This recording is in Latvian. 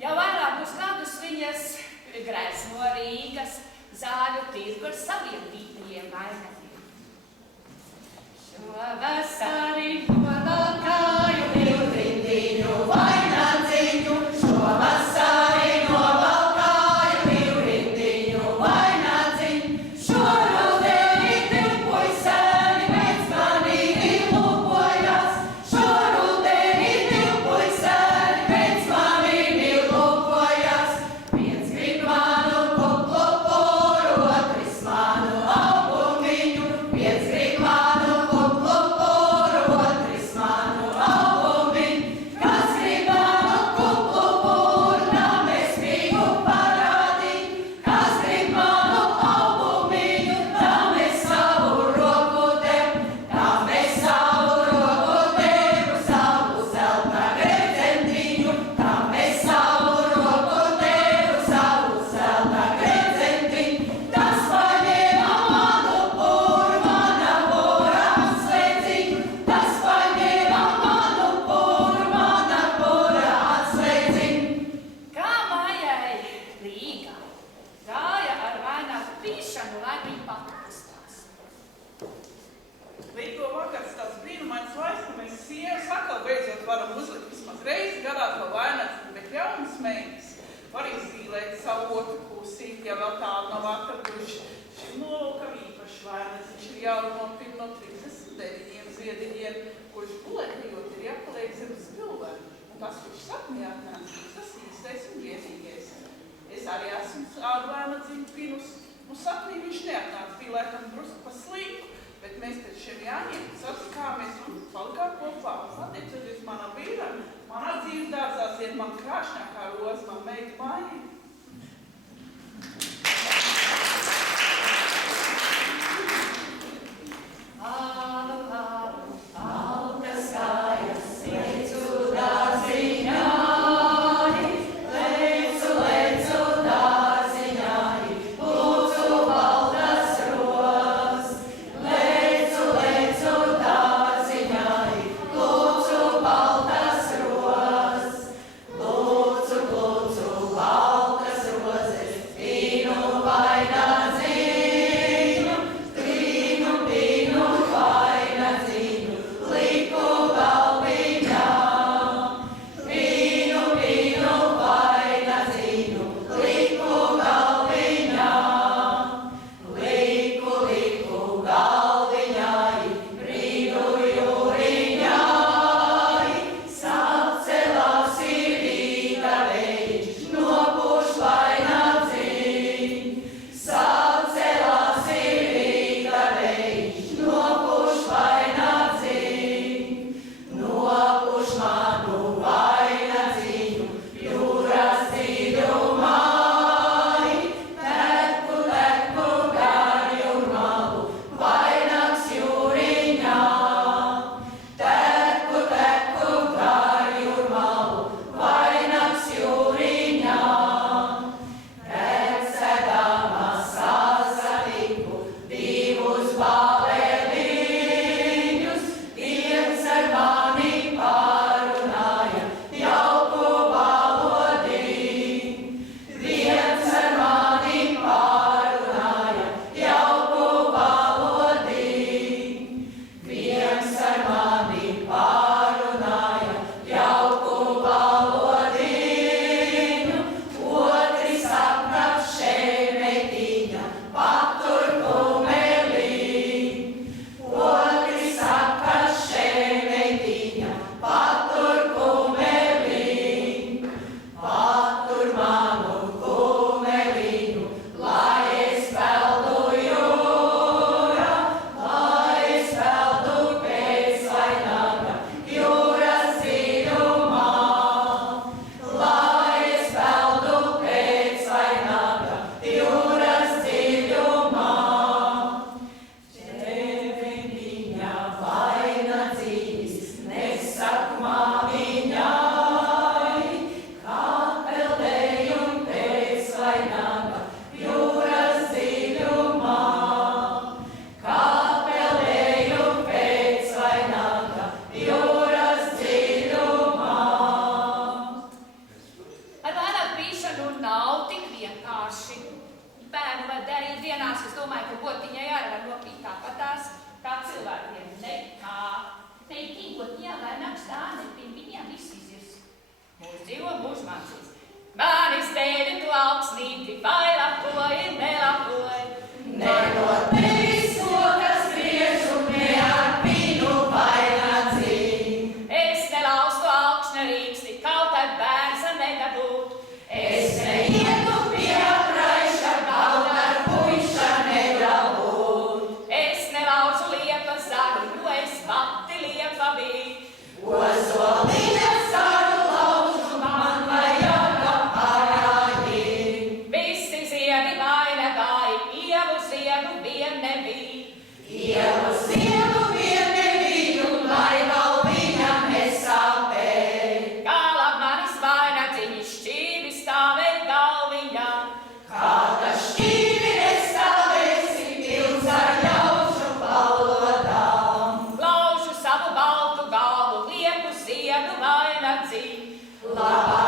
Jau vairākus gadus viņas grēsmo Rīgas zāļu tirgu ar saviem vītajiem vainagiem. Šovasarī novalkāju divrindiņu vainadziņu, šovasarī novalkāju divrindiņu vainadziņu, šorudeni divpuisēni pēc manīm lūkojas, šorudeni divpuisēni pēc manīm lūkojas, viens grib manu kuklu poru, otrs manu albumiņu, viens grib manu kuklu poru, otrs manu albumiņu, kas grib manu kuklu poru, tam es gribu parādīt, kas grib manu albumiņu, tam es savu roku devu, tam es savu roku devu, savu zelta gredzentiņu, tam es savu roku devu, savu zelta gredzentiņu, tas paņēma manu poru, mana pora atslēdziņu, tas paņēma manu poru, mana pora atslēdziņu. Kā mājai Rīgā gāja ar vainagu pīšanu, lai viņa paklāstās? Līdz to vakars tāds brīnumains laiks, ka mēs sievas atkal beidzot varam uzlikt vismaz reizi gadā to vainagu, bet jaunas meitas var izzīlēt savu otru pusīti, ja vēl tādu nav atraduši. Šim nolūkam īpaši vainags, viņš ir jānopiln no 39 ziediņiem, kurš bulētījot ir jāpaliek zem spilveni. Un tas, kurš sapnī atnāca, tas īstais un jēdzīgais. Es arī esmu tādu vainadziņu pinus, un sapnī viņš neatnāca, bija laikam drusku pa sliku, bet mēs pēc šiem jāņiem satikāmies un palikām kopā. Pateicoties manam vīram, manā dzīves dārzā zied man krāšņākā roza, man meita Maija. Alu, alu, altas kājas, lecu dārziņāji, lecu, lecu dārziņāji, lūdzu baltas ros. Lecu, lecu dārziņāji, lūdzu baltas ros. Lūdzu likumu uzmācīs. Manis dēļ tu augsnīti, vai lapoji, nelapoji. Ne no tevis sokas griežu, ne ar vīnu vainagdzīt. Es nelaustu augšņa rīksti, kaut tad bērza nedabūt. Es neietu pie apraiša, kaut ar puiša nedabūt. Es nelaužu liepa zaru, jo es pati liepa biju. Ozoliņa saru laužu, man vajaga parādīt. Visi ziedi vainagāji, ievu ziedu vien nebija. Ievu ziedu vien nebiju, lai galviņa nesāpēj. Kā lab manis vainagdziņi šķīvi stāvēja galviņā. Kāda šķīvi nestāvēsi, pilns ar ļaužu balodām. Laužu savu baltu galvu, lieku ziedu vainagdziņu. Labā